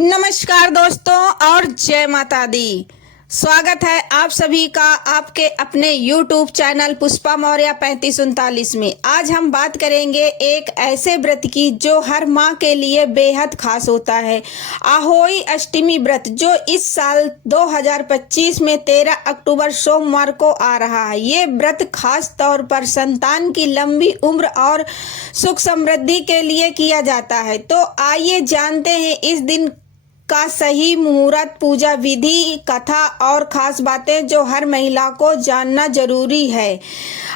नमस्कार दोस्तों और जय माता दी। स्वागत है आप सभी का आपके अपने YouTube चैनल पुष्पा मौर्य 3539 में। आज हम बात करेंगे एक ऐसे व्रत की जो हर माँ के लिए बेहद खास होता है, आहोई अष्टमी व्रत, जो इस साल 2025 में 13 अक्टूबर सोमवार को आ रहा है। ये व्रत खास तौर पर संतान की लंबी उम्र और सुख समृद्धि के लिए किया जाता है। तो आइए जानते हैं इस दिन का सही मुहूर्त, पूजा विधि, कथा और खास बातें जो हर महिला को जानना जरूरी है।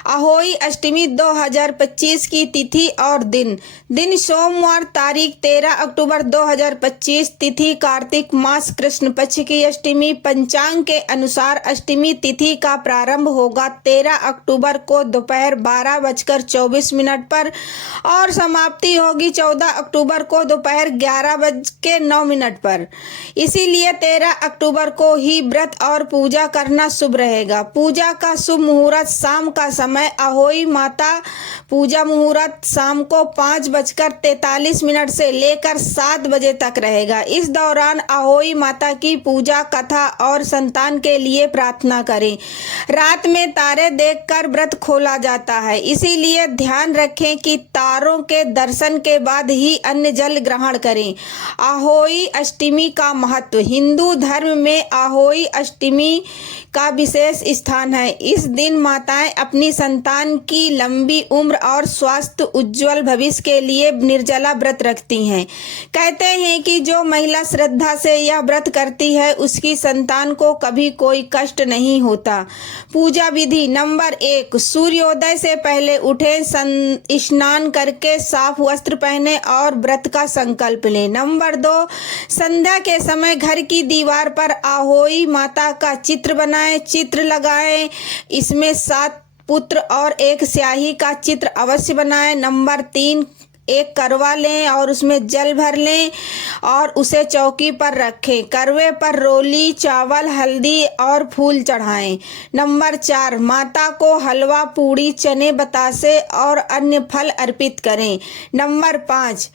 आहोई अष्टमी 2025 की तिथि और दिन सोमवार, तारीख 13 अक्टूबर 2025, तिथि कार्तिक मास कृष्ण पक्ष की अष्टमी। पंचांग के अनुसार अष्टमी तिथि का प्रारंभ होगा 13 अक्टूबर को दोपहर 12:24 पर और समाप्ति होगी 14 अक्टूबर को दोपहर 11:09 पर। इसीलिए 13 अक्टूबर को ही व्रत और पूजा करना शुभ रहेगा। पूजा का शुभ मुहूर्त शाम का समय, आहोई माता पूजा मुहूर्त शाम को 5:43 से लेकर 7 बजे तक रहेगा। इस दौरान आहोई माता की पूजा, कथा और संतान के लिए प्रार्थना करें। रात में तारे देखकर व्रत खोला जाता है, इसीलिए ध्यान रखें कि तारों के दर्शन के बाद ही अन्न जल ग्रहण करें। आहोई अष्टमी का महत्व। हिंदू धर्म में आहोई अष्टमी का विशेष स्थान है। इस दिन माताएं अपनी संतान की लंबी उम्र और स्वास्थ्य उज्जवल भविष्य के लिए निर्जला व्रत रखती हैं। कहते हैं कि जो महिला श्रद्धा से यह व्रत करती है उसकी संतान को कभी कोई कष्ट नहीं होता। पूजा विधि। नंबर 1, सूर्योदय से पहले उठें, स्नान करके साफ वस्त्र पहने और व्रत का संकल्प लें। नंबर 2, संध्या के समय घर की दीवार पर आहोई माता का चित्र बनाएं, चित्र लगाएं। इसमें 7 पुत्र और एक स्याही का चित्र अवश्य बनाएं। नंबर 3, एक करवा लें और उसमें जल भर लें और उसे चौकी पर रखें। करवे पर रोली, चावल, हल्दी और फूल चढ़ाएं। नंबर 4, माता को हलवा, पूड़ी, चने, बतासे और अन्य फल अर्पित करें। नंबर 5,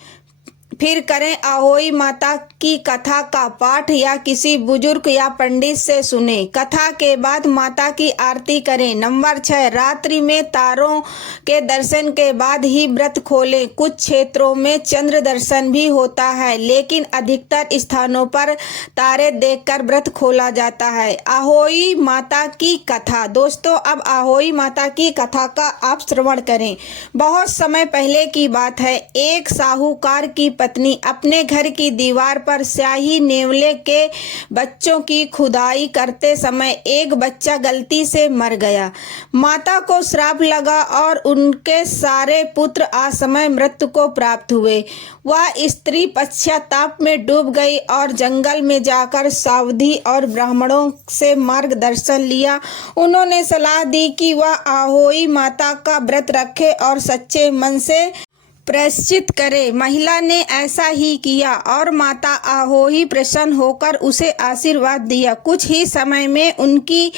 फिर करें आहोई माता की कथा का पाठ या किसी बुजुर्ग या पंडित से सुने। कथा के बाद माता की आरती करें। नंबर 6, रात्रि में तारों के दर्शन के बाद ही व्रत खोलें। कुछ क्षेत्रों में चंद्र दर्शन भी होता है, लेकिन अधिकतर स्थानों पर तारे देखकर व्रत खोला जाता है। आहोई माता की कथा। दोस्तों, अब आहोई माता की कथा का आप श्रवण करें। बहुत समय पहले की बात है, एक साहूकार की पत्नी अपने घर की दीवार पर स्याही नेवले के बच्चों की खुदाई करते समय एक बच्चा गलती से मर गया। माता को श्राप लगा और उनके सारे पुत्र असमय मृत्यु को प्राप्त हुए। वह स्त्री पश्चाताप में डूब गई और जंगल में जाकर सावधी और ब्राह्मणों से मार्गदर्शन लिया। उन्होंने सलाह दी कि वह आहोई माता का व्रत रखे और सच्चे मन से प्रायश्चित करे। महिला ने ऐसा ही किया और माता आहोई प्रसन्न होकर उसे आशीर्वाद दिया। कुछ ही समय में उनकी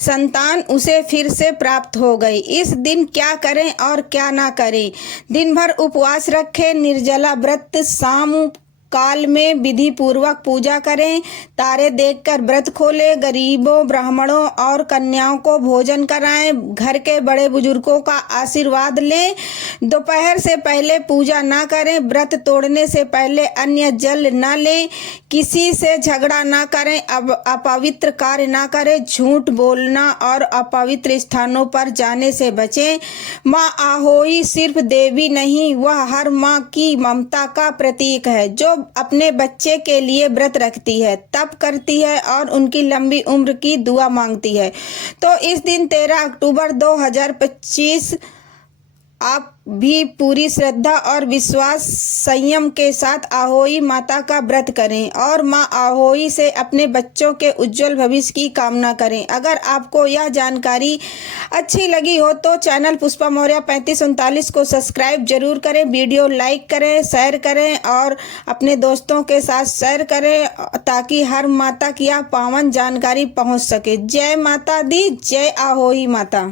संतान उसे फिर से प्राप्त हो गई। इस दिन क्या करें और क्या ना करें। दिन भर उपवास रखें, निर्जला व्रत, शाम काल में विधि पूर्वक पूजा करें, तारे देखकर व्रत खोलें, गरीबों, ब्राह्मणों और कन्याओं को भोजन कराएं, घर के बड़े बुजुर्गों का आशीर्वाद लें। दोपहर से पहले पूजा ना करें, व्रत तोड़ने से पहले अन्य जल ना लें, किसी से झगड़ा ना करें, अपवित्र कार्य ना करें, झूठ बोलना और अपवित्र स्थानों पर जाने से बचें। माँ आहोई सिर्फ देवी नहीं, वह हर माँ की ममता का प्रतीक है जो अपने बच्चे के लिए व्रत रखती है, तप करती है और उनकी लंबी उम्र की दुआ मांगती है। तो इस दिन 13 अक्टूबर 2025 आप भी पूरी श्रद्धा और विश्वास संयम के साथ आहोई माता का व्रत करें और माँ आहोई से अपने बच्चों के उज्जवल भविष्य की कामना करें। अगर आपको यह जानकारी अच्छी लगी हो तो चैनल पुष्पा मौर्य 3539 को सब्सक्राइब जरूर करें, वीडियो लाइक करें, शेयर करें और अपने दोस्तों के साथ शेयर करें ताकि हर माता की यह पावन जानकारी पहुँच सके। जय माता दी, जय आहोई माता।